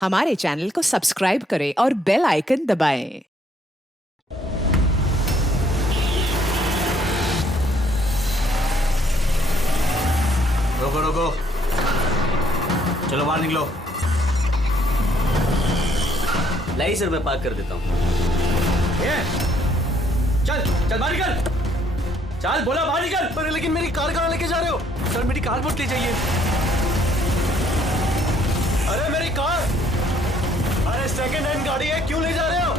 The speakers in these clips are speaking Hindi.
हमारे चैनल को सब्सक्राइब करें और बेल आइकन दबाएं। रोको रोको, चलो बाहर निकलो। लाई सर, मैं पार्क कर देता हूँ। चल चल बाहर निकल, चल बोला बाहर निकल। अरे लेकिन मेरी कार कहाँ लेके जा रहे हो? सर मेरी कार मत ले जाइए। अरे मेरी कार, अरे सेकंड हैंड गाड़ी है, क्यों ले जा रहे हो?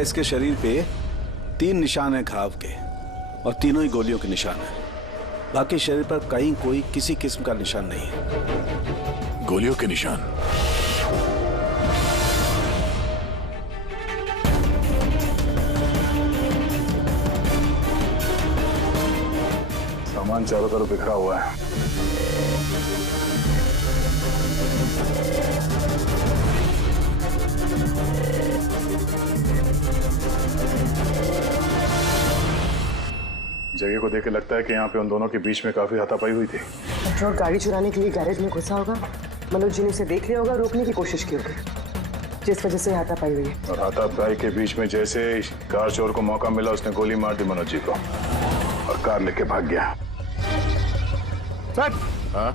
इसके शरीर पे 3 निशान हैं घाव के और तीनों ही गोलियों के निशान हैं। बाकी शरीर पर कहीं कोई किसी किस्म का निशान नहीं है। गोलियों के निशान? सामान चारों तरफ बिखरा हुआ है। जगह को देख के लगता है कि यहाँ पे उन दोनों के बीच में काफी हाथापाई हुई थी। पेट्रोल गाड़ी चुराने के लिए गैरेज में घुसा होगा। मनोज जी ने उसे देख लिया होगा, रोकने की कोशिश की होगी, जिस वजह से हाथापाई हुई है। और हाथापाई के बीच में जैसे कार चोर को मौका मिला, उसने गोली मार दी मनोज जी को और कार लेके भाग गया। सर, हाँ?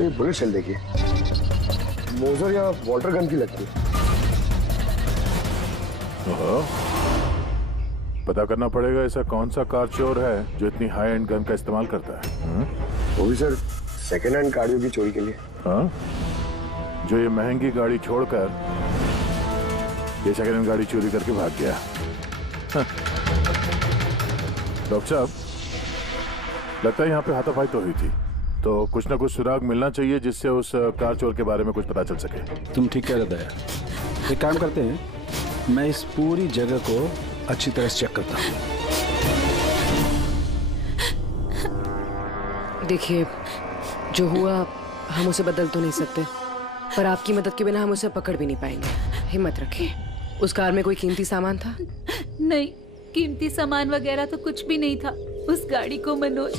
ये बुलेट शेल देखिए, मोजर या वाटर गन की लगती है। पता करना पड़ेगा ऐसा कौन सा कार चोर है जो इतनी हाई एंड गन का इस्तेमाल करता है। वो भी सर सेकेंड हैंड गाड़ियों की चोरी के लिए। हाँ? जो ये महंगी गाड़ी छोड़कर ये सेकेंड हैंड गाड़ी चोरी करके भाग गया। हाँ। डॉक्टर साहब, लगता है यहाँ पे हाथापाई तो हुई थी, तो कुछ ना कुछ सुराग मिलना चाहिए जिससे उस कार चोर के बारे में कुछ पता चल सके। तुम ठीक कह रहे दया। एक काम करते हैं, मैं इस पूरी जगह को अच्छी तरह से चेक करता हूँ। देखिए, जो हुआ हम उसे बदल तो नहीं सकते, पर आपकी मदद के बिना हम उसे पकड़ भी नहीं पाएंगे। हिम्मत रखिए। उस कार में कोई कीमती सामान था? नहीं, कीमती सामान वगैरह तो कुछ भी नहीं था। उस गाड़ी को मनोज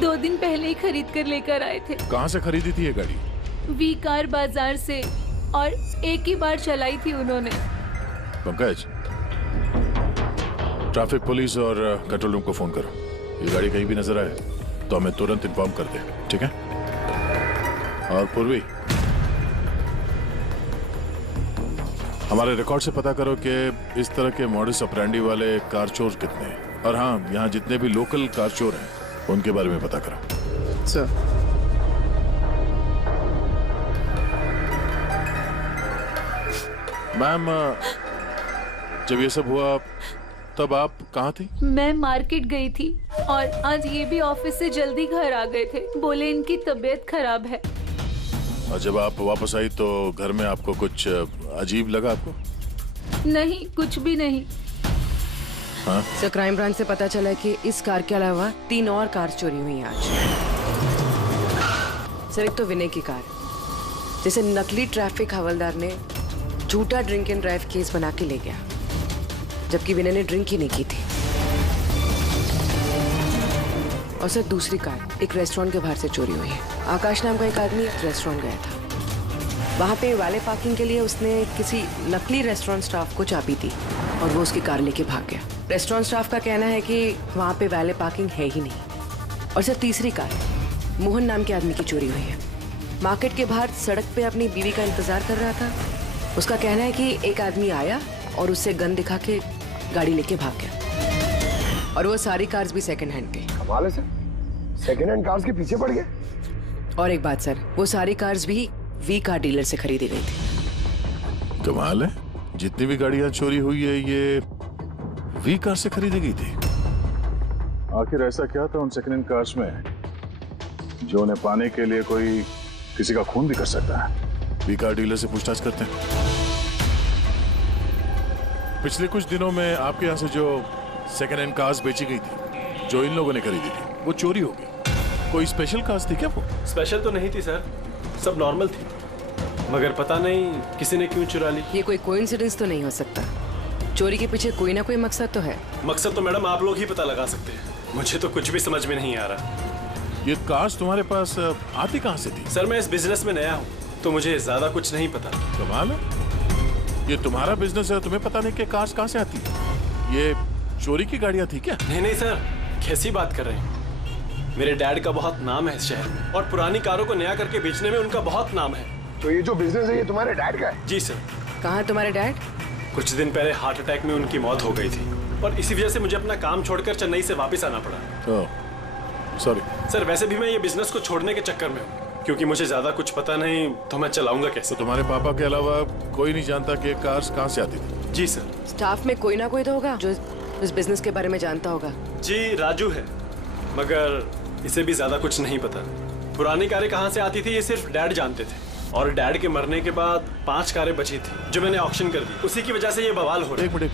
2 दिन पहले ही खरीद कर लेकर आए थे। कहाँ से खरीदी थी ये गाड़ी? वी कार बाजार से, और एक ही बार चलाई थी उन्होंने। पंकज, ट्रैफिक पुलिस और कंट्रोल रूम को फोन करो। ये गाड़ी कहीं भी नजर आए तो हमें तुरंत इन्फॉर्म कर दे, ठीक है? और पूर्वी, हमारे रिकॉर्ड से पता करो कि इस तरह के मॉडस ऑपरेंडी वाले कार चोर कितने हैं, और हाँ, यहाँ जितने भी लोकल कार चोर हैं उनके बारे में पता करो। सर, मैम, जब ये सब हुआ तब आप कहाँ थी? मैं मार्केट गई थी, और आज ये भी ऑफिस से जल्दी घर आ गए थे। बोले इनकी तबीयत खराब है। और जब आप वापस आई तो घर में आपको कुछ अजीब लगा आपको? नहीं, कुछ भी नहीं। हाँ? सर, क्राइम ब्रांच से पता चला कि इस कार के अलावा 3 और कार चोरी हुई आज। सर, एक तो विनय की कार, जिसे नकली ट्रैफिक हवलदार ने झूठा ड्रिंक एंड ड्राइव केस बना के ले गया, जबकि विनय ने ड्रिंक ही नहीं की थी। और सर, दूसरी कार एक रेस्टोरेंट के बाहर से चोरी हुई है। आकाश नाम का एक आदमी रेस्टोरेंट गया था। वहाँ पे वाले पार्किंग के लिए उसने किसी नकली रेस्टोरेंट स्टाफ को चाबी दी और वो उसकी कार लेके भाग गया। रेस्टोरेंट स्टाफ का कहना है कि वहाँ पे वाले पार्किंग है ही नहीं। और सर तीसरी कार मोहन नाम के आदमी की चोरी हुई है। मार्केट के बाहर सड़क पे अपनी बीवी का इंतजार कर रहा था। उसका कहना है कि एक आदमी आया और उससे गन दिखा के गाड़ी लेके भाग गया। और वो सारी कार्स भी सेकंड हैंड थे। कमाल है सर, सेकंड हैंड कार्स के पीछे पड़ गए। और एक बात सर, वो सारी कार्स भी वी कार डीलर से खरीदी गई थी। कमाल है, जितनी भी गाड़ियां चोरी हुई है ये वी कार से खरीदी गई थी। आखिर ऐसा क्या था उन सेकंड हैंड कार्स में जो उन्हें पाने के लिए कोई किसी का खून भी कर सकता है? वी कार डीलर से पूछताछ करते हैं। पिछले कुछ दिनों में आपके यहाँ से जो सेकंड हैंड कार्स बेची गई थी, जो इन लोगों ने खरीदी थी, वो चोरी हो गई। कोई स्पेशल कार्स थी क्या वो? स्पेशल तो नहीं थी सर, सब नॉर्मल थी, मगर पता नहीं किसी ने क्यों चुरा ली। ये कोई कोइंसिडेंस तो नहीं हो सकता। चोरी के पीछे कोई ना कोई मकसद तो है। मकसद तो मैडम आप लोग ही पता लगा सकते हैं, मुझे तो कुछ भी समझ में नहीं आ रहा। ये कार्स तुम्हारे पास आती कहाँ से थी? सर मैं इस बिजनेस में नया हूँ तो मुझे ज्यादा कुछ नहीं पता। कमाल है, ये तुम्हारा बिजनेस है, तुम्हें पता नहीं कि कार्स कहाँ से आती है? ये चोरी की गाड़ियाँ थी क्या? नहीं नहीं सर, कैसी बात कर रहे हैं? मेरे डैड का बहुत नाम है इस शहर में और पुरानी कारों को नया करके बेचने में उनका बहुत नाम है। तो ये जो बिजनेस है ये तुम्हारे डैड का है? जी सर। कहाँ है तुम्हारे डैड? कुछ दिन पहले हार्ट अटैक में उनकी मौत हो गई थी और इसी वजह से मुझे अपना काम छोड़कर चेन्नई से वापस आना पड़ा। सॉरी सर, वैसे भी मैं ये बिजनेस को छोड़ने के चक्कर में हूँ क्योंकि मुझे ज्यादा कुछ पता नहीं, तो मैं चलाऊंगा कैसे? तो तुम्हारे पापा के अलावा कोई नहीं जानता कि कार्स कहाँ से आती थी? जी सर। स्टाफ में कोई ना कोई तो होगा जो इस बिजनेस के बारे में जानता होगा। जी राजू है, मगर इसे भी ज्यादा कुछ नहीं पता। पुरानी कारें कहाँ से आती थी ये सिर्फ डैड जानते थे और डैड के मरने के बाद 5 कारें बची थी जो मैंने ऑक्शन कर दी, उसी की वजह से ये बवाल हो रहा है। एक मिनट,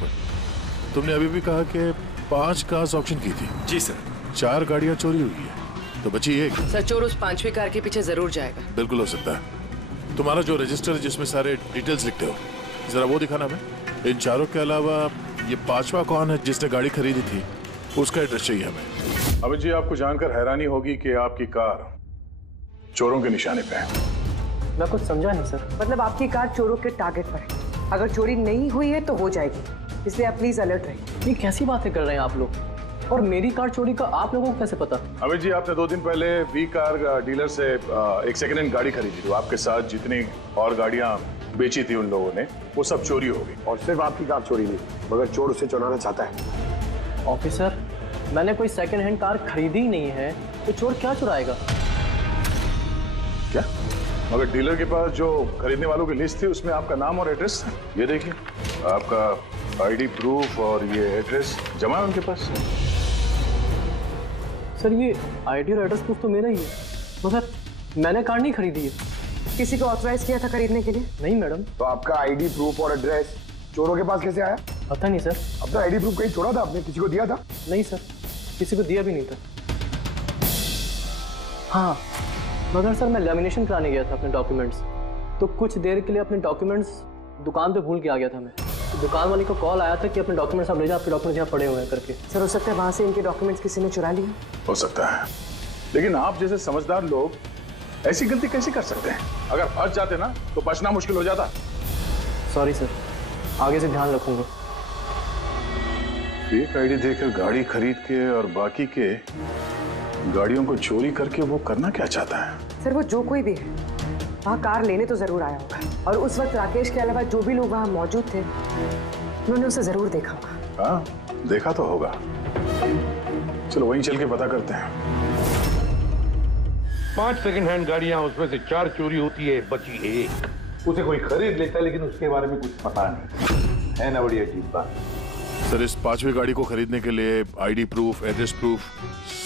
तुमने अभी भी कहा कि 5 कार्स ऑक्शन की थी। जी सर। 4 गाड़ियाँ चोरी हुई है तो बची एक। सर चोर उस 5वीं कार के पीछे जरूर जाएगा। बिल्कुल हो सकता है। तुम्हारा जो रजिस्टर है जिसमें सारे डिटेल्स लिखते हो, जरा वो दिखाना हमें। इन 4 के अलावा ये 5वां कौन है जिसने गाड़ी खरीदी थी, उसका एड्रेस चाहिए हमें। अभी जी आपको जानकर हैरानी होगी कि आपकी कार चोरों के निशाने पे है। मैं कुछ समझा नहीं सर। मतलब आपकी कार चोरों के टारगेट पर है। अगर चोरी नहीं हुई है तो हो जाएगी, इसलिए आप प्लीज अलर्ट रहिए। ये कैसी बातें कर रहे हैं आप लोग? और मेरी कार चोरी का आप लोगों को कैसे पता? अमित जी, आपने 2 दिन पहले वी कार डीलर से एक सेकंड हैंड गाड़ी खरीदी थी। आपके साथ जितनी और गाड़ियां बेची थी उन लोगों ने, वो सब चोरी हो गई। और सिर्फ आपकी कार चोरी नहीं, मगर चोर उसे चुराना चाहता है। ऑफिसर, मैंने कोई सेकंड हैंड कार खरीदी ही नहीं है, तो चोर क्या चुराएगा? क्या? मगर डीलर के पास जो खरीदने वालों की लिस्ट थी उसमें आपका नाम और एड्रेस था। ये देखिए, आपका आईडी प्रूफ और ये एड्रेस जमा है उनके पास। सर ये आईडी और एड्रेस प्रूफ तो मेरा ही है, मगर मैंने कार नहीं खरीदी है। किसी को ऑथराइज किया था खरीदने के लिए? नहीं मैडम। तो आपका आईडी प्रूफ और एड्रेस चोरों के पास कैसे आया? पता नहीं सर। अपना आईडी प्रूफ कहीं छोड़ा था आपने? किसी को दिया था? नहीं सर, किसी को दिया भी नहीं था। हाँ, मगर सर मैं लेमिनेशन कराने गया था अपने डॉक्यूमेंट्स, तो कुछ देर के लिए अपने डॉक्यूमेंट्स दुकान पे भूल के आ गया था मैं। तो दुकान वाले को कॉल आया था कि अपने डॉक्यूमेंट्स आप ले जाओ, आपके डॉक्यूमेंट्स यहाँ पड़े हुए हैं करके। सर हो सकता है वहाँ से इनके डॉक्यूमेंट्स किसी ने चुरा लिए। हो सकता है, लेकिन आप जैसे समझदार लोग ऐसी गलती कैसे कर सकते हैं? अगर फंस जाते ना तो बचना मुश्किल हो जाता। सॉरी सर, आगे से ध्यान रखूंगा। फेक आईडी देकर गाड़ी खरीद के और बाकी के गाड़ियों को चोरी करके वो करना क्या चाहता है? सर वो जो कोई भी है वहाँ कार लेने तो जरूर आया होगा और उस वक्त राकेश के अलावा जो भी लोग वहाँ मौजूद थे उन्होंने उसे जरूर देखा होगा। हाँ, देखा तो होगा। चलो वहीं चल के पता करते हैं। 5 सेकंड हैंड गाड़ियां, उसमें से 4 चोरी होती है, बची एक। उसे कोई खरीद लेता है लेकिन उसके बारे में कुछ पता नहीं है ना। बड़ी अजीब बात। सर इस 5वीं गाड़ी को खरीदने के लिए आईडी प्रूफ, एड्रेस प्रूफ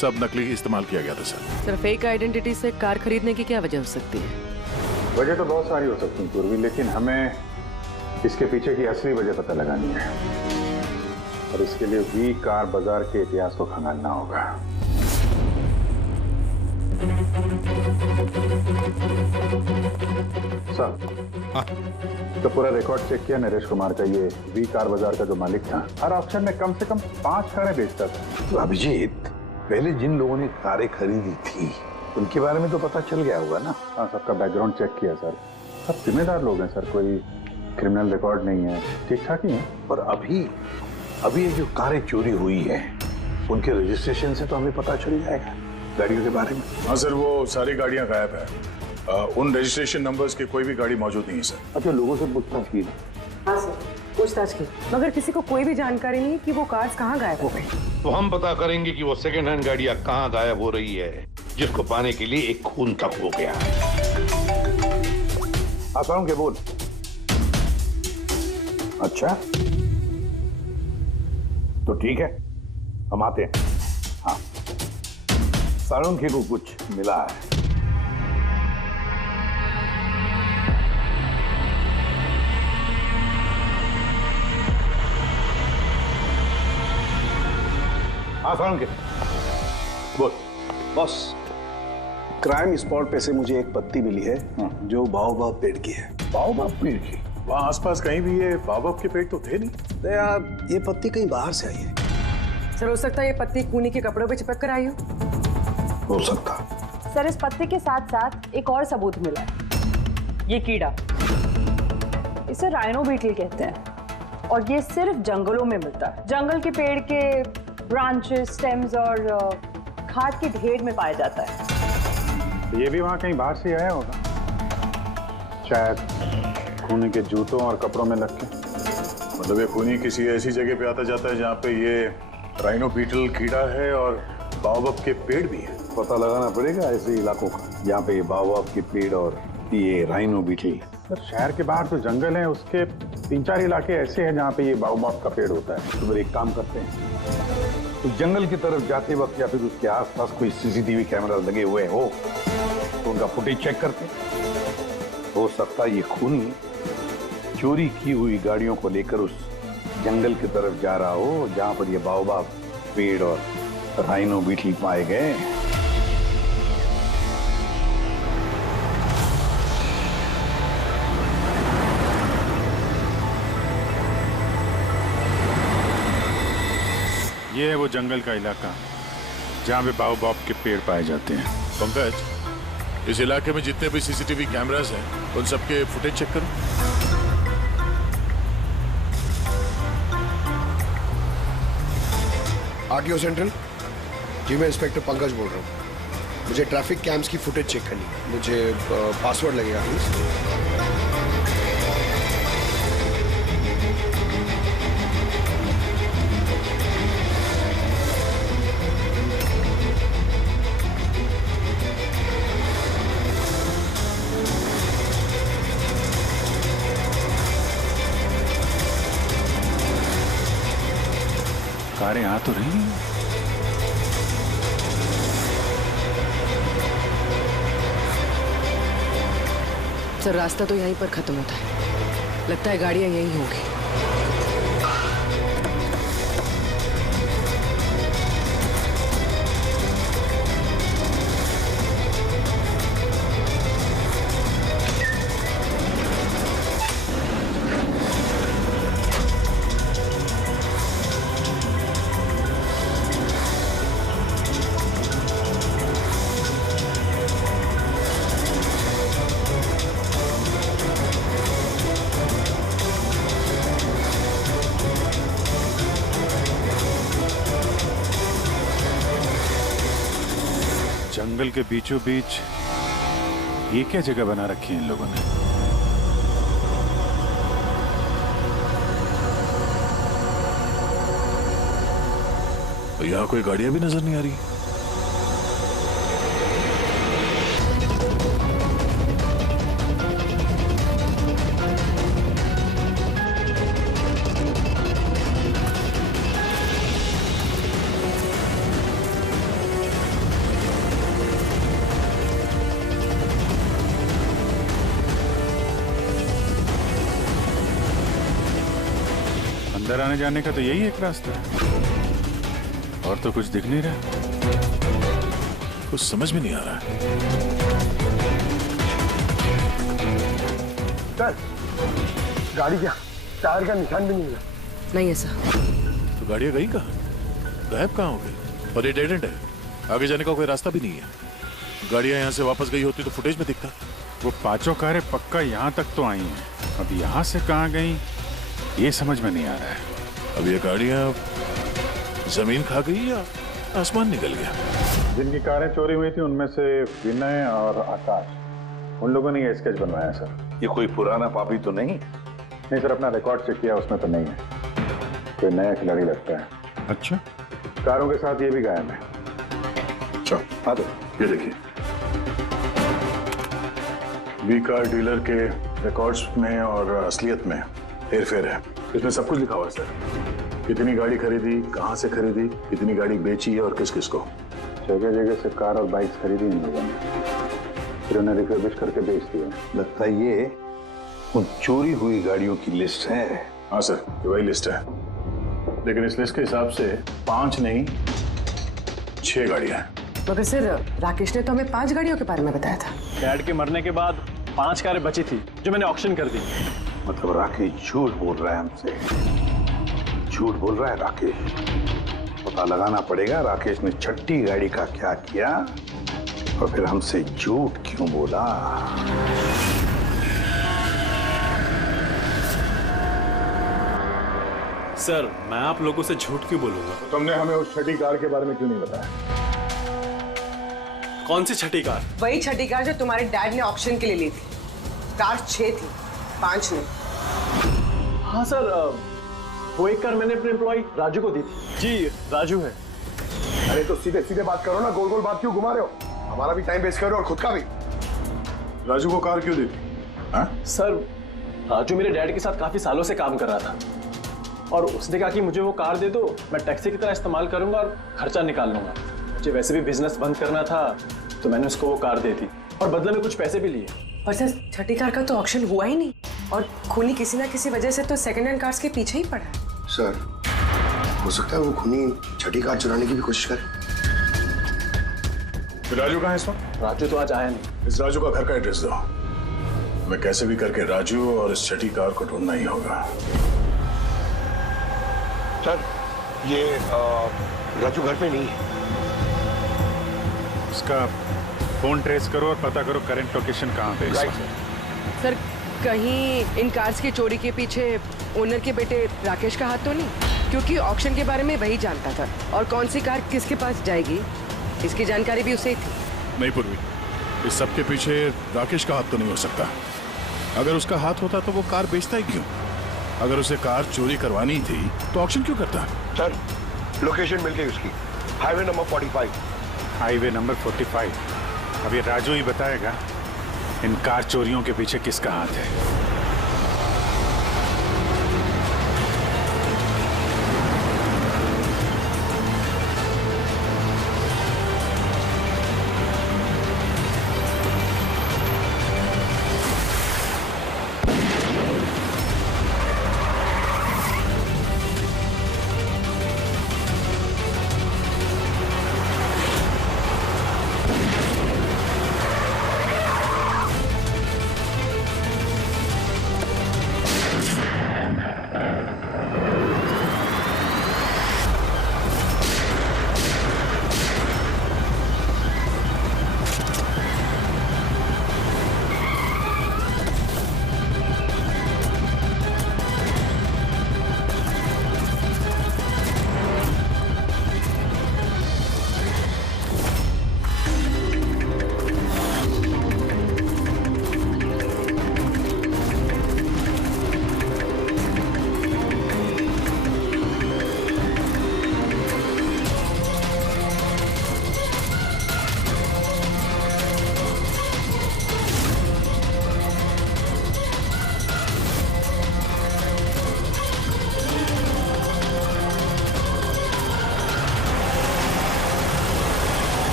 सब नकली इस्तेमाल किया गया था सर। सर फेक आइडेंटिटी से कार खरीदने की क्या वजह हो सकती है? वजह तो बहुत सारी हो सकती है पूर्वी, लेकिन हमें इसके पीछे की असली वजह पता लगानी है और इसके लिए वी कार बाजार के इतिहास को खंगालना होगा। सर, तो पूरा रिकॉर्ड चेक किया नरेश कुमार का। ये वी कार बाजार का जो मालिक था, हर ऑक्शन में कम से कम 5 कारें बेचता था। तो अभिजीत, पहले जिन लोगों ने कारें खरीदी थी उनके बारे में तो पता चल गया होगा ना? हाँ, सबका बैकग्राउंड चेक किया सर। सब जिम्मेदार लोग हैं सर, कोई क्रिमिनल रिकॉर्ड नहीं है, ठीक ठाक ही है। पर अभी अभी ये जो कारें चोरी हुई हैं उनके रजिस्ट्रेशन से तो हमें पता चल जाएगा गाड़ियों के बारे में। हाँ सर, वो सारी गाड़ियां गायब है। उन रजिस्ट्रेशन नंबर्स की कोई भी गाड़ी मौजूद नहीं है सर। अच्छा, लोगों से पूछताछ की? हाँ सर, पूछताछ की, मगर किसी को कोई भी जानकारी नहीं कि वो कार्स कहाँ गायब हो गई। तो हम पता करेंगे कि वो सेकंड हैंड गाड़ियां कहाँ गायब हो रही है, जिसको पाने के लिए एक खून तक हो गया। आसाराम के बोल। अच्छा तो ठीक है, हम आते हैं। हाँ, सारंगे को कुछ मिला है। हाँ सारंगे बोल। बॉस, क्राइम स्पॉट पे से मुझे एक पत्ती मिली है जो बाओबाब पेड़ की है। बाओबाब पेड़ की? वहाँ आसपास कहीं भी ये बाओबाब के पेड़ तो थे नहीं। तो यार ये पत्ती कहीं बाहर से आई है। सर, हो सकता है ये पत्ती खूनी के कपड़ों पे चिपक कर आई हो सकता। सर, इस पत्ते के साथ साथ एक और सबूत मिला है। ये कीड़ा, इसे राइनो बीटल कहते हैं और ये सिर्फ जंगलों में मिलता है। जंगल के पेड़ के ब्रांचेस, स्टेम्स और खाद के ढेर में पाया जाता है। ये भी वहाँ कहीं बाहर से आया होगा, शायद खूनी के जूतों और कपड़ों में लग के। मतलब ये खूनी किसी ऐसी जगह पे आता जाता है जहाँ पे ये राइनो बीटल कीड़ा है और बाओबाब के पेड़ भी है। पता लगाना पड़ेगा ऐसे इलाकों का जहाँ पे बाओबाब के पेड़ और ये राइनो बीटल। सर, शहर के बाहर जो जंगल है उसके 3-4 इलाके ऐसे हैं जहाँ पे ये बाओबाब का पेड़ होता है। तो फिर एक काम करते हैं, तो जंगल की तरफ जाते वक्त या फिर उसके आसपास कोई सीसीटीवी कैमरा लगे हुए हो तो उनका फुटेज चेक करते हैं। हो सकता है ये खूनी चोरी की हुई गाड़ियों को लेकर उस जंगल की तरफ जा रहा हो जहां पर ये बाओबाब पेड़ और राइनो बीटल पाए गए। ये है वो जंगल का इलाका जहाँ पे बाओबाब के पेड़ पाए जाते हैं। पंकज, इस इलाके में जितने भी सीसीटीवी कैमरास हैं उन सबके फुटेज चेक करो। आरटीओ सेंट्रल जी, मैं इंस्पेक्टर पंकज बोल रहा हूँ। मुझे ट्रैफिक कैम्स की फुटेज चेक करनी है। मुझे पासवर्ड लगेगा प्लीज। कारें आ तो रही हैं। सर, रास्ता तो यहीं पर खत्म होता है। लगता है गाड़ियां यहीं होंगी। जंगल के बीचों बीच ये क्या जगह बना रखी है इन लोगों ने? तो यहाँ कोई गाड़ियां भी नजर नहीं आ रही। अंदर आने जाने का तो यही एक रास्ता है, और तो कुछ दिख नहीं रहा। कुछ समझ में नहीं आ रहा है। सर, गाड़ी क्या टायर का निशान भी नहीं है। नहीं है सर। तो गाड़ियां गई कहाँ? गायब कहाँ हो गई? और ये डेड एंड है, आगे जाने का कोई रास्ता भी नहीं है। गाड़ियां यहाँ से वापस गई होती तो फुटेज में दिखता। वो पांचों कारें पक्का यहाँ तक तो आई हैं। अब यहाँ से कहाँ गई ये समझ में नहीं आ रहा है। अब ये गाड़ियाँ जमीन खा गई या आसमान निकल गया? जिनकी कारें चोरी हुई थी उनमें से विनय और आकाश, उन लोगों ने ये स्केच बनवाया सर। ये कोई पुराना पापी तो नहीं? नहीं सर, अपना रिकॉर्ड चेक किया, उसमें तो नहीं है। कोई नया खिलाड़ी लगता है। अच्छा, कारों के साथ ये भी गायब है। अच्छा, हाँ तो ये देखिए, वी कार डीलर के रिकॉर्ड्स में और असलियत में हेरफेर है। इसमें सब कुछ लिखा हुआ है सर। कितनी गाड़ी खरीदी, कहाँ से खरीदी, कितनी गाड़ी बेची है और किस किस को। जगह जगह से कार और बाइक्स खरीदी इन लोगों ने, फिर उन्हें रिफर्बिश करके बेच दिया। लगता है ये उन चोरी हुई गाड़ियों की लिस्ट है। हाँ सर, ये वही लिस्ट है, लेकिन इस लिस्ट के हिसाब से 5 नहीं 6 गाड़ियां हैं। मगर सर, राकेश ने तो हमें 5 गाड़ियों के बारे में बताया था। डैड के मरने के बाद 5 कारें बची थी जो मैंने ऑक्शन कर दी। मतलब राकेश झूठ बोल रहा है हमसे, झूठ बोल रहा है राकेश। पता लगाना पड़ेगा राकेश ने छठी गाड़ी का क्या किया और फिर हमसे झूठ क्यों बोला। सर, मैं आप लोगों से झूठ क्यों बोलूंगा? तुमने हमें उस छठी कार के बारे में क्यों नहीं बताया? कौन सी छठी कार? वही छठी कार जो तुम्हारे डैड ने ऑक्शन के लिए ली थी। कार 6 थी, 5 नहीं। हाँ सर, वो एक कार मैंने अपने एम्प्लॉय राजू को दी थी। जी, राजू है। अरे तो सीधे सीधे बात करो ना, गोल गोल बात क्यों घुमा रहे हो? हमारा भी टाइम वेस्ट कर रहे हो और खुद का भी। राजू को कार क्यों दी थी? हाँ? सर, राजू मेरे डैड के साथ काफी सालों से काम कर रहा था और उसने कहा कि मुझे वो कार दे दो, मैं टैक्सी की तरह इस्तेमाल करूंगा और खर्चा निकाल लूंगा। मुझे वैसे भी बिजनेस बंद करना था तो मैंने उसको वो कार दे दी और बदले में कुछ पैसे भी लिए। पर सर, छठी कार का तो ऑक्शन हुआ ही नहीं और खूनी किसी ना किसी वजह से तो सेकंड हैंड कार्स के पीछे ही पड़ा है। सर, हो सकता है वो खूनी छठी कार चुराने की भी कोशिश करे। राजू कहाँ है इस वक्त? राजू तो आज आया नहीं। इस राजू का घर का एड्रेस दो, मैं कैसे भी करके राजू और इस छठी कार को ढूंढना ही होगा। सर, ये राजू घर पे नहीं है। उसका फोन ट्रेस करो और पता करो करंट लोकेशन कहाँ पे है। सर, कहीं इन कार्स की चोरी के पीछे ओनर के बेटे राकेश का हाथ तो नहीं? क्योंकि ऑक्शन के बारे में वही जानता था और कौन सी कार किसके पास जाएगी इसकी जानकारी भी उसे ही थी। नहीं पूर्वी, इस सब के पीछे राकेश का हाथ तो नहीं हो सकता। अगर उसका हाथ होता तो वो कार बेचता ही क्यों? अगर उसे कार चोरी करवानी थी तो ऑक्शन क्यों करता? सर, लोकेशन मिल गई उसकी, हाईवे नंबर 45। Highway number 45। अब ये राजू ही बताएगा इन कार चोरियों के पीछे किसका हाथ है।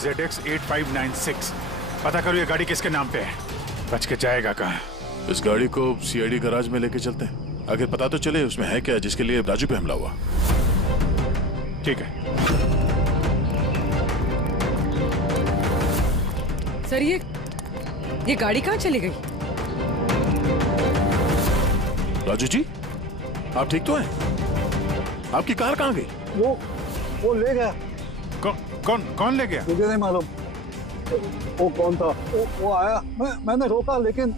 ZX8596। पता करो ये गाड़ी किसके नाम पे है। बच के जाएगा कहाँ? इस गाड़ी को सीआईडी गैराज में लेके चलते हैं, आगे पता तो चले उसमें है क्या जिसके लिए राजू पे हमला हुआ। ठीक है सर, ये गाड़ी कहाँ चली गई? राजू जी, आप ठीक तो हैं? आपकी कार कहाँ गई? वो ले गया। कौन ले गया? मुझे नहीं मालूम। वो कौन था? वो आया, मैंने रोका, लेकिन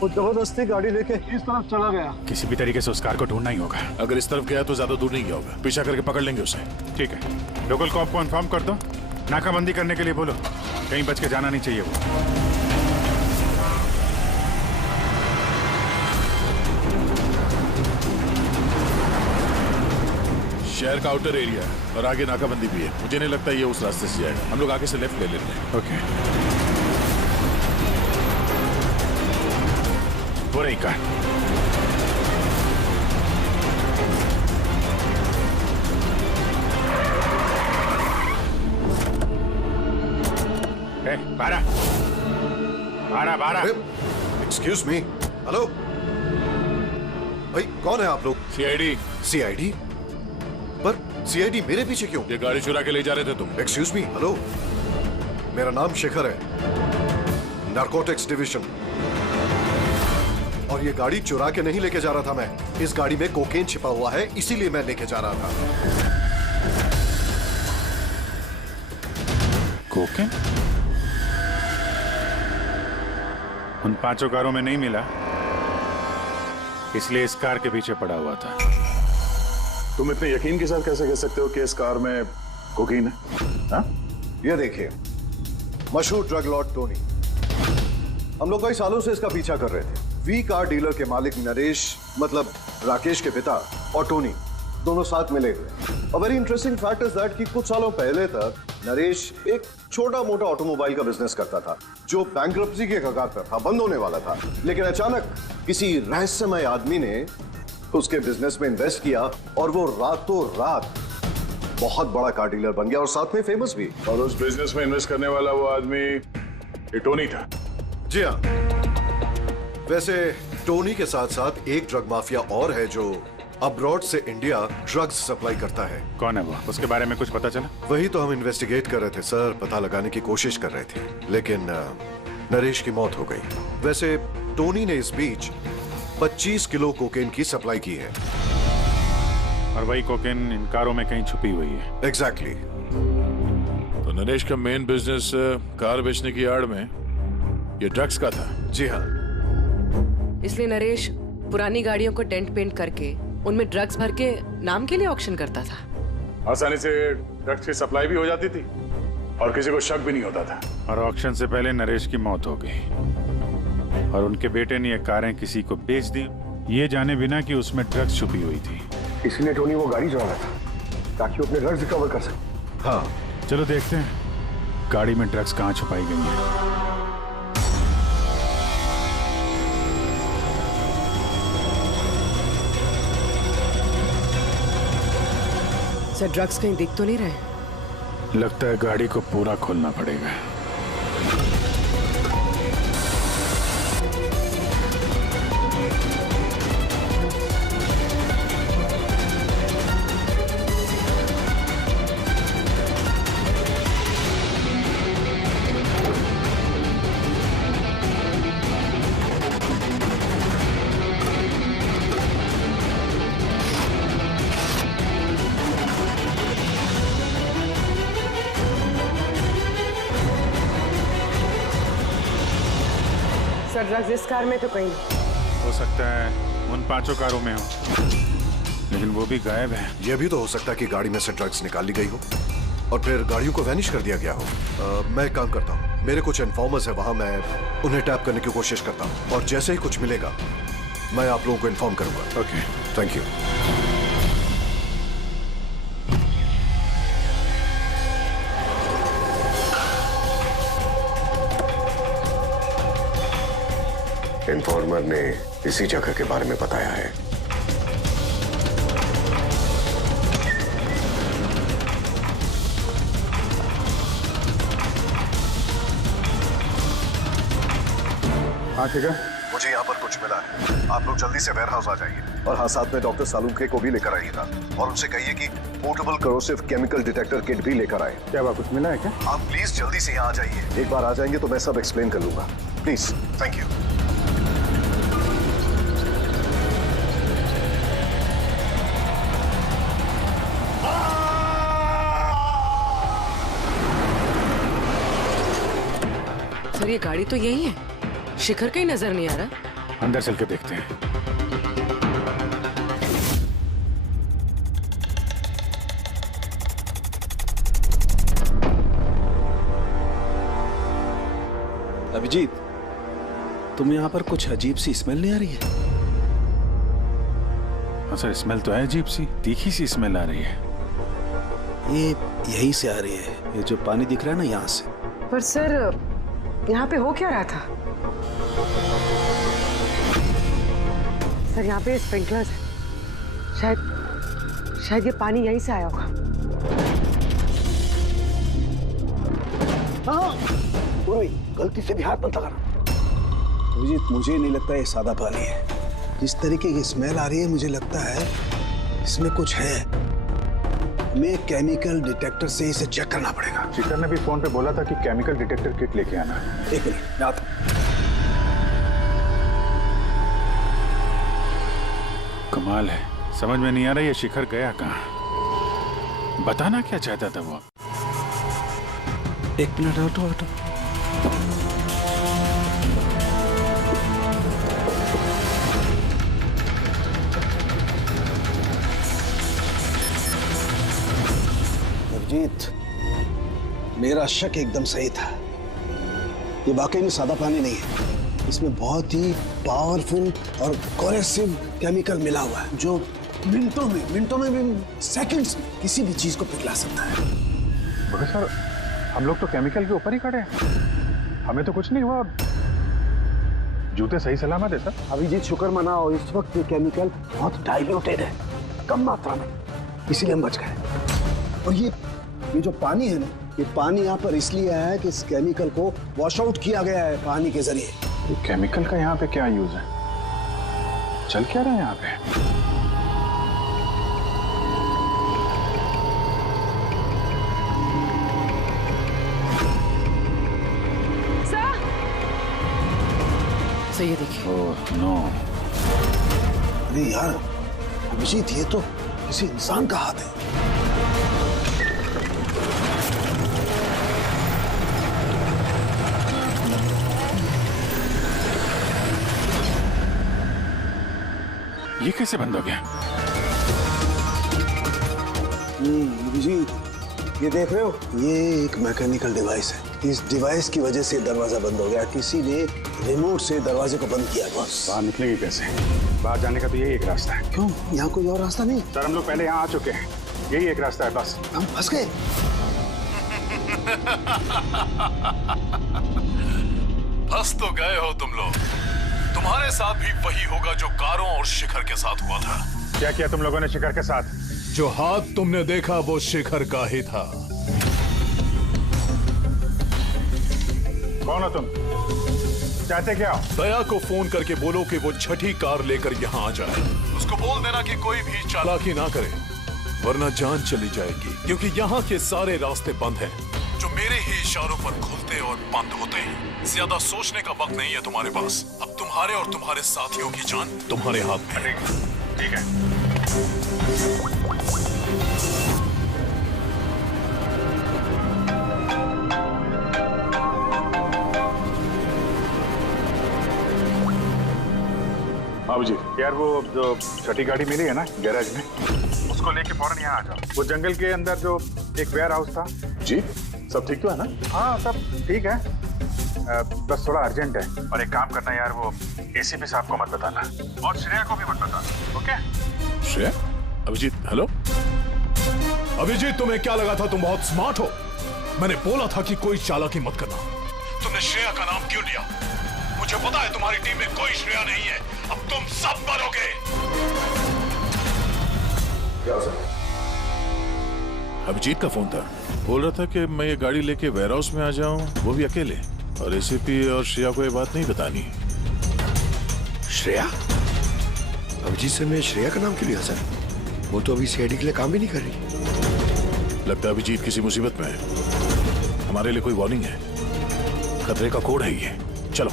वो जबरदस्ती गाड़ी लेके इस तरफ चला गया। किसी भी तरीके से उस कार को ढूंढना ही होगा। अगर इस तरफ गया तो ज्यादा दूर नहीं गया होगा, पीछा करके पकड़ लेंगे उसे। ठीक है, लोकल कॉप को इन्फॉर्म कर दो, नाकाबंदी करने के लिए बोलो, कहीं बच के जाना नहीं चाहिए वो। शहर का आउटर एरिया है और आगे नाकाबंदी भी है। मुझे नहीं लगता ये उस रास्ते से जाएगा। हम लोग आगे से लेफ्ट ले लेते हैं। ओके, वो रही कार। बारह बारह बारह। एक्सक्यूज मी, हेलो भाई, कौन है आप लोग? सीआईडी। सीआईडी? पर सीआईडी मेरे पीछे क्यों? ये गाड़ी चुरा के ले जा रहे थे तुम। एक्सक्यूज मी, हेलो, मेरा नाम शेखर है, नारकोटिक्स डिवीजन, और ये गाड़ी चुरा के नहीं लेके जा रहा था मैं। इस गाड़ी में कोकेन छिपा हुआ है, इसीलिए मैं लेके जा रहा था। कोकेन? उन 5 कारों में नहीं मिला, इसलिए इस कार के पीछे पड़ा हुआ था। तुम इतने यकीन के साथ कैसे कह सकते हो कि इस कार में कोकीन है? हाँ? ये देखिए, मशहूर ड्रग लॉर्ड टोनी, हम लोग कई सालों से इसका पीछा कर रहे थे। वी कार डीलर के मालिक नरेश, मतलब राकेश के पिता, और टोनी दोनों साथ मिले हुए। A very interesting fact is that कि कुछ सालों पहले तक नरेश एक छोटा मोटा ऑटोमोबाइल का बिजनेस करता था जो बैंक्रप्सी के कगार पर था, बंद होने वाला था। लेकिन अचानक किसी रहस्यमय आदमी ने उसके बिजनेस में इन्वेस्ट किया और वो रातों रात बहुत बड़ा कार डीलर बन गया और साथ में फेमस भी। और उस बिजनेस में इन्वेस्ट करने वाला वो आदमी ये टोनी था। जी हाँ, वैसे टोनी के साथ साथ एक ड्रग माफिया और है जो अब्रॉड से इंडिया ड्रग्स सप्लाई करता है। कौन है वो? उसके बारे में कुछ पता चला? वही तो हम इन्वेस्टिगेट कर रहे थे सर, पता लगाने की कोशिश कर रहे थे, लेकिन नरेश की मौत हो गई। वैसे टोनी ने इस बीच 25 किलो कोकेन की सप्लाई की है। और वही कोकेन इन कारों में कहीं छुपी हुई है। एग्जैक्टली। तो नरेश का मेन बिजनेस कार बेचने की आड़ में ये ड्रग्स का था। जी हाँ, इसलिए नरेश पुरानी गाड़ियों को डेंट पेंट करके उनमें ड्रग्स भर के नाम के लिए ऑक्शन करता था। आसानी से ड्रग्स की सप्लाई भी हो जाती थी और किसी को शक भी नहीं होता था। और ऑक्शन से पहले नरेश की मौत हो गई और उनके बेटे ने ये कारें किसी को बेच दी, ये जाने बिना कि उसमें ड्रग्स छुपी हुई थी। इसलिए टोनी वो गाड़ी चुरा रहा था ताकि वो अपने ड्रग्स रिकवर कर सके। हाँ, चलो देखते हैं गाड़ी में ड्रग्स कहाँ छुपाई गई है। सर, ड्रग्स कहीं दिख तो नहीं रहे? लगता है गाड़ी को पूरा खोलना पड़ेगा। सर, ड्रग्स इस कार में तो कहीं हो सकता है उन 5 कारों में हो, लेकिन वो भी गायब है। यह भी तो हो सकता है कि गाड़ी में से ड्रग्स निकाल ली गई हो और फिर गाड़ियों को वैनिश कर दिया गया हो। मैं एक काम करता हूँ, मेरे कुछ इन्फॉर्मर्स है वहां, मैं उन्हें टैप करने की कोशिश करता हूँ और जैसे ही कुछ मिलेगा मैं आप लोगों को इन्फॉर्म करूंगा। Okay, thank you. इन्फॉर्मर ने इसी जगह के बारे में बताया है। हाँ ठीक है, मुझे यहाँ पर कुछ मिला है, आप लोग जल्दी से वेयर हाउस आ जाइए और हाँ, साथ में डॉक्टर सालुंखे को भी लेकर आइएगा और उनसे कहिए कि portable corrosive chemical detector kit भी लेकर आए। क्या बात, कुछ मिला है क्या? आप प्लीज जल्दी से यहाँ आ जाइए। एक बार आ जाएंगे तो मैं सब एक्सप्लेन कर लूंगा। Please, thank you. सर ये गाड़ी तो यही है, शिखर कहीं नजर नहीं आ रहा। अंदर चल के देखते हैं। अभिजीत, तुम यहाँ पर कुछ अजीब सी स्मेल नहीं आ रही है? हाँ सर, स्मेल तो है अजीब सी, तीखी सी स्मेल आ रही है। ये यहीं से आ रही है, ये जो पानी दिख रहा है ना यहाँ से। पर सर यहाँ पे हो क्या रहा था? सर यहाँ पे स्प्रिंकलर्स है, शायद ये पानी यहीं से आया होगा। हाँ, गलती से भी हाथ मत लगाना। अभिजीत, मुझे नहीं लगता ये सादा पानी है। जिस तरीके की स्मेल आ रही है मुझे लगता है इसमें कुछ है। हमें केमिकल डिटेक्टर से इसे चेक करना पड़ेगा। शिखर ने भी फोन पे बोला था कि केमिकल डिटेक्टर किट लेके आना है। एक मिनट, मैं आता हूं। कमाल है, समझ में नहीं आ रहा ये शिखर गया कहाँ। बताना क्या चाहता था वो? एक मिनट, ऑटो ऑटो। अभिजीत, मेरा शक एकदम सही था। ये वाकई में सादा पानी नहीं है, इसमें बहुत ही पावरफुल और कोरेसिव केमिकल मिला हुआ है जो मिनटों में भी, सेकंड्स में किसी भी चीज को पिघला सकता है। मगर सर, हम लोग तो केमिकल के ऊपर ही खड़े हैं, हमें तो कुछ नहीं हुआ। जूते सही सलामत है सर। अभिजीत, शुक्र मनाओ, इस वक्त ये केमिकल बहुत डाइल्यूटेड है, कम मात्रा में, इसीलिए हम बच गए। और ये जो पानी है ना, ये पानी यहाँ पर इसलिए आया है कि इस केमिकल को वॉश आउट किया गया है पानी के जरिए। ये केमिकल का यहाँ पे क्या यूज है? चल क्या रहा है यहाँ पे? सर ये देखिए। Oh no. अरे यार अभिजीत, ये तो किसी इंसान का हाथ है। ये कैसे बंद हो गया? अभिजीत, ये देख रहे हो, ये एक मैकेनिकल डिवाइस है। इस डिवाइस की वजह से दरवाजा बंद हो गया। किसी ने रिमोट से दरवाजे को बंद किया। बस बाहर निकलेंगे कैसे? बाहर जाने का तो यही एक रास्ता है। क्यों, यहाँ कोई और रास्ता नहीं? सर, हम लोग पहले यहाँ आ चुके हैं, यही एक रास्ता है बस। हम फंस गए। फंस तो गए हो तुम लोग। तुम्हारे साथ भी वही होगा जो कारों और शिखर के साथ हुआ था। क्या किया तुम लोगों ने शिखर के साथ? जो हाथ तुमने देखा वो शिखर का ही था। कौन हो तुम? चाहते क्या हो? दया को फोन करके बोलो कि वो छठी कार लेकर यहाँ आ जाए। उसको बोल देना कि कोई भी चालाकी ना करे, वरना जान चली जाएगी। क्योंकि यहाँ के सारे रास्ते बंद हैं, जो मेरे ही इशारों पर खुलते और बंद होते हैं। ज्यादा सोचने का वक्त नहीं है तुम्हारे पास। अब तुम्हारे और तुम्हारे साथियों की जान तुम्हारे हाथ में है। ठीक है। हाँ जी। यार वो जो छठी गाड़ी मिली है ना गैराज में, उसको लेके फौरन यहाँ आ जाओ। वो जंगल के अंदर जो एक वेयर हाउस था। जी, सब ठीक तो है ना? हाँ सब ठीक है, बस थोड़ा अर्जेंट है। और एक काम करना यार, वो एसीपी साहब को मत बताना और श्रेया को भी मत बताना, ओके? श्रेया? अभिजीत, हेलो अभिजीत, तुम्हें क्या लगा था तुम बहुत स्मार्ट हो? मैंने बोला था कि कोई चालाकी मत करना। तुमने श्रेया का नाम क्यों लिया? मुझे पता है तुम्हारी टीम में कोई श्रेया नहीं है। अब तुम सब मरोगे। क्या हो सकता? अभिजीत का फोन था, बोल रहा था कि मैं ये गाड़ी लेके वेयर हाउस में आ जाऊं, वो भी अकेले। और एसीपी और श्रेया को ये बात नहीं बतानी। श्रेया? अभिजीत से मैं श्रेया का नाम क्यों लिया सर? वो तो अभी सीआईडी के लिए काम भी नहीं कर रही। लगता है अभिजीत किसी मुसीबत में है। हमारे लिए कोई वार्निंग है, खतरे का कोड है ये। चलो।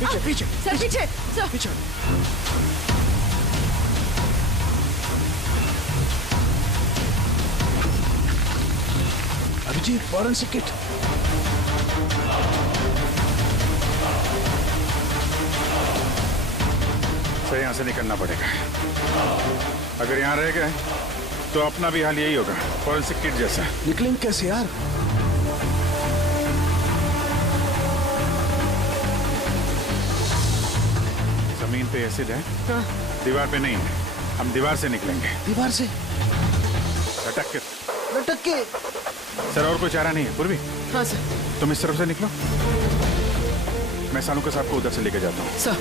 पीछे पीछे सर पीछे सर पीछे। Abhijit forensic kit. सर यहाँ से निकलना पड़ेगा। अगर यहाँ रह गए तो अपना भी हाल यही होगा, फॉरेंसिक किट जैसा। निकलेंगे कैसे यार? जमीन पे एसिड है, दीवार पे नहीं है। हम दीवार से निकलेंगे। दीवार से लटक के। लटक के? सर और कोई चारा नहीं है पूर्वी? हाँ सर। तुम इस तरफ से निकलो, मैं सानू के साहब को उधर से लेके जाता हूँ। सर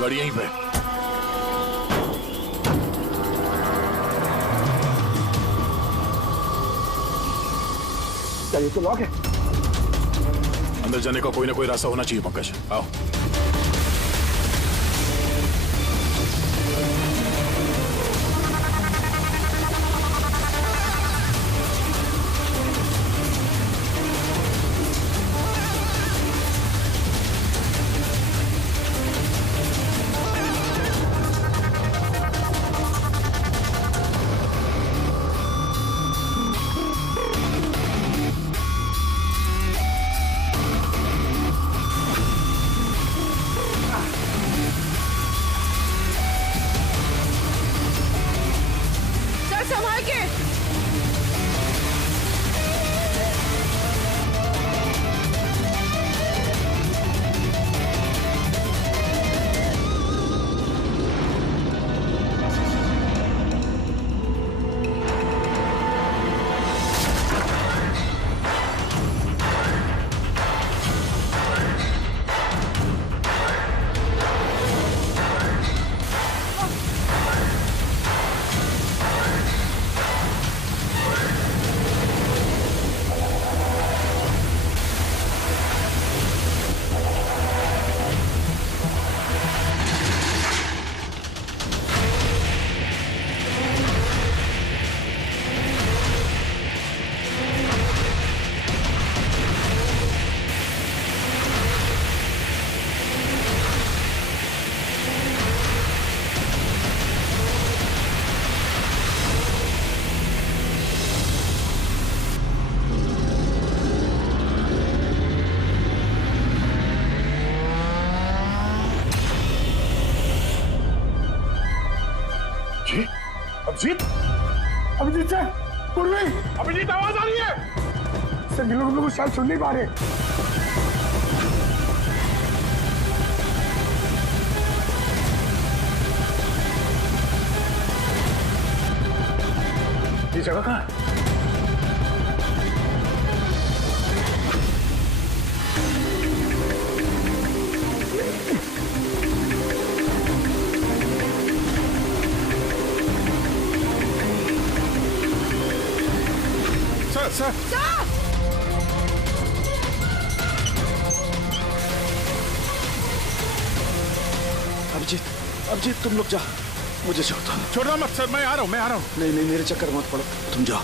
गाड़ी यहीं पे। क्या ये तो लॉक है? अंदर जाने का कोई ना कोई रास्ता होना चाहिए पंकज, आओ। संभाल के। अभिजीत, अभिजीत सर, पूर्वी, अभिजीत आवाज आ रही है। सर हम लोग शायद सुन नहीं पा रहे। ये जगह कहाँ है? सर अभिजीत, अभिजीत तुम लोग जा, मुझे छोड़ दो मत सर, मैं आ रहा हूँ। नहीं नहीं, मेरे चक्कर मत पड़ो, तुम जाओ।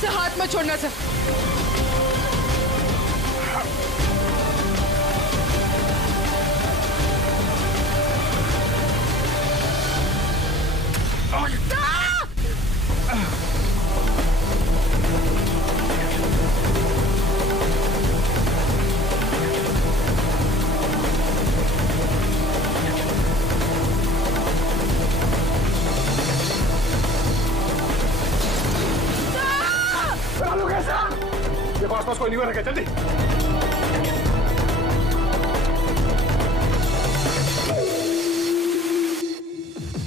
सर हाथ मत छोड़ना सर। देखो आसपास कोई नहीं हो रखा, जल्दी।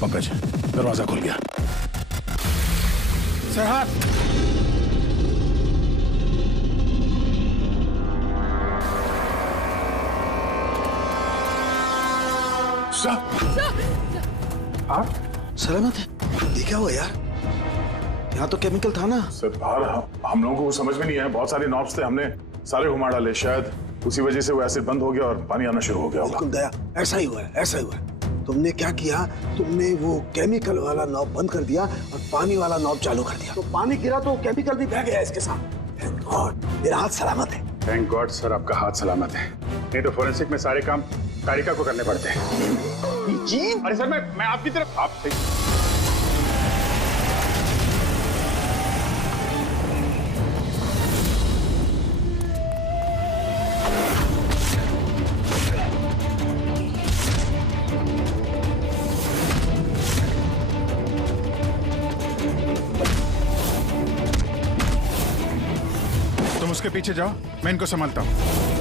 पंकज दरवाजा खुल गया। सर हाथ। आप सलामत है? ये क्या हुआ यार? यहाँ तो केमिकल था ना। सर बाहर हम लोगों को समझ में नहीं आया, बहुत सारे नॉब्स थे, हमने सारे घुमा डाले, शायद उसी वजह से वो एसिड बंद हो गया और पानी आना शुरू हो गया होगा। बिल्कुल दया, ऐसा ही हुआ है, ऐसा ही हुआ है। तुमने क्या किया, तुमने वो केमिकल वाला नॉब बंद कर दिया और पानी वाला नॉब चालू कर दिया, तो पानी गिरा तो केमिकल भी बह गया इसके साथ। थैंक गॉड मेरा हाथ सलामत है। थैंक गॉड सर आपका हाथ सलामत है, नहीं तो फोरेंसिक में सारे काम कारिका को करने पड़ते हैं। जी अरे सर मैं आपकी तरफ आपसे उसके पीछे जाओ, मैं इनको संभालता हूँ।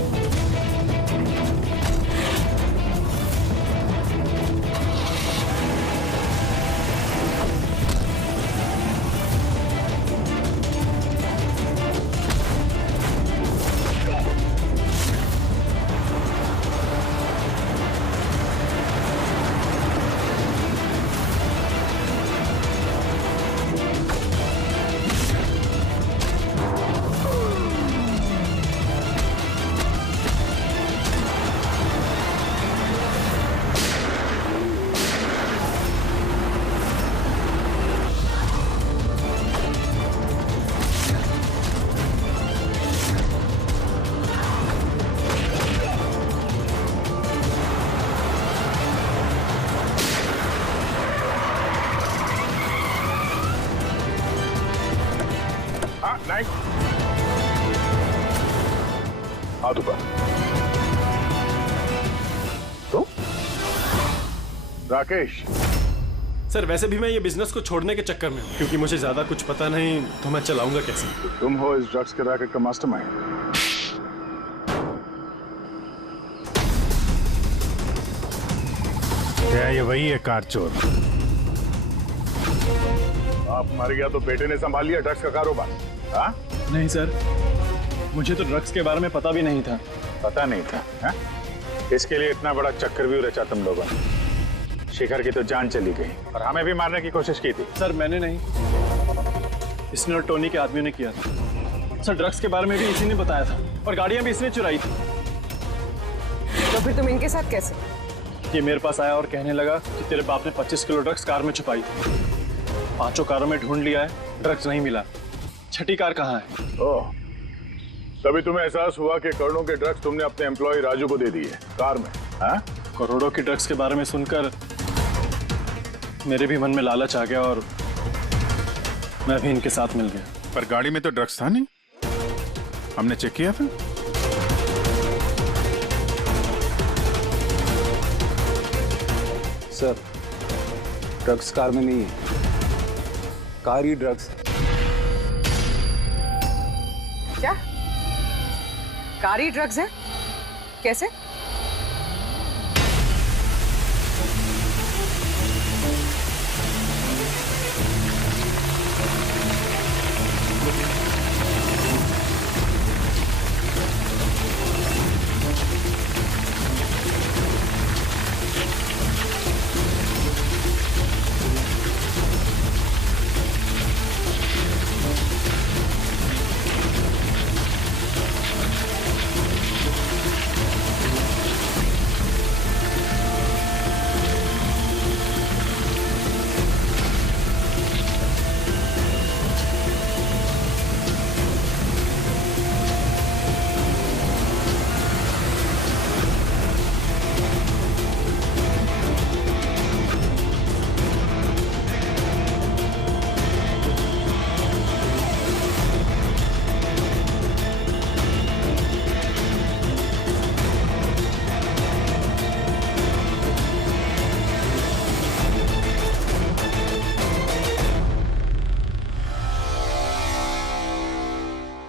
हाथ ऊपर। तो राकेश सर वैसे भी मैं ये बिजनेस को छोड़ने के चक्कर में हूँ, क्योंकि मुझे ज्यादा कुछ पता नहीं तो मैं चलाऊंगा कैसे। तुम हो इस ड्रग्स के रैकेट का मास्टरमाइंड। क्या ये वही है कार चोर? आप मर गया तो बेटे ने संभाल लिया ड्रग्स का कारोबार? हाँ? नहीं सर, मुझे तो ड्रग्स के बारे में पता भी नहीं था। पता नहीं था हा? इसके लिए इतना बड़ा चक्रव्यूह रचा तुम लोगों ने। शिखर की तो जान चली गई और हमें भी मारने की कोशिश की थी। सर मैंने नहीं, इसने और टोनी के आदमियों ने किया था। सर ड्रग्स के बारे में भी इसी ने बताया था और गाड़ियां भी इसने चुराई थी। तो फिर तुम इनके साथ कैसे? ये मेरे पास आया और कहने लगा कि तेरे बाप ने 25 किलो ड्रग्स कार में छुपाई थी। 5 कारों में ढूंढ लिया है, ड्रग्स नहीं मिला। छठी कार कहाँ है? ओह, तभी तुम्हें एहसास हुआ कि करोड़ों के ड्रग्स तुमने अपने एम्प्लॉय राजू को दे दिए कार में। हाँ? करोड़ों के ड्रग्स के बारे में सुनकर मेरे भी मन में लालच आ गया और मैं भी इनके साथ मिल गया। पर गाड़ी में तो ड्रग्स था नहीं, हमने चेक किया फिर। सर ड्रग्स कार में नहीं है, कार ही ड्रग्स। क्या कार ही ड्रग्स है? कैसे?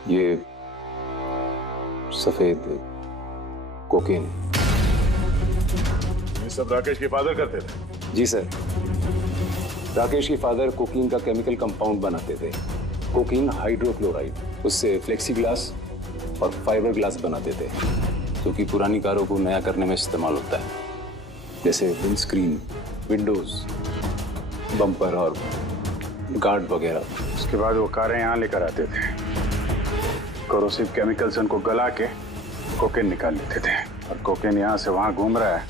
ये सफेद कोकीन। ये सब राकेश के फादर करते थे? जी सर, राकेश के फादर कोकीन का केमिकल कंपाउंड बनाते थे, कोकीन हाइड्रोक्लोराइड। उससे फ्लेक्सी ग्लास और फाइबर ग्लास बनाते थे, जो कि पुरानी कारों को नया करने में इस्तेमाल होता है, जैसे विंड स्क्रीन, विंडोज, बम्पर और गार्ड वगैरह। उसके बाद वो कारें यहाँ लेकर आते थे, कोरोसिव केमिकल्स उनको गला के कोकेन निकाल लेते थे, और कोकेन यहाँ से वहाँ घूम रहा है,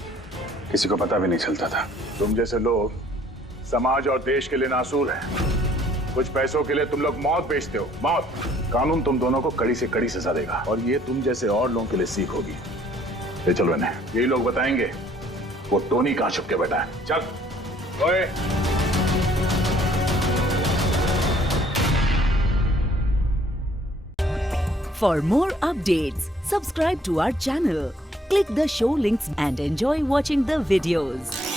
किसी को पता भी नहीं चलता था। तुम जैसे लोग समाज और देश के लिए नासूर हैं। कुछ पैसों के लिए तुम लोग मौत बेचते हो, मौत। कानून तुम दोनों को कड़ी से कड़ी सजा देगा, और ये तुम जैसे और लोगों के लिए सीख होगी। ले चलो इन्हें, यही लोग बताएंगे वो टोनी कहाँ छुप के बैठा है। चल ओए। For more updates, subscribe to our channel, click the show links and enjoy watching the videos.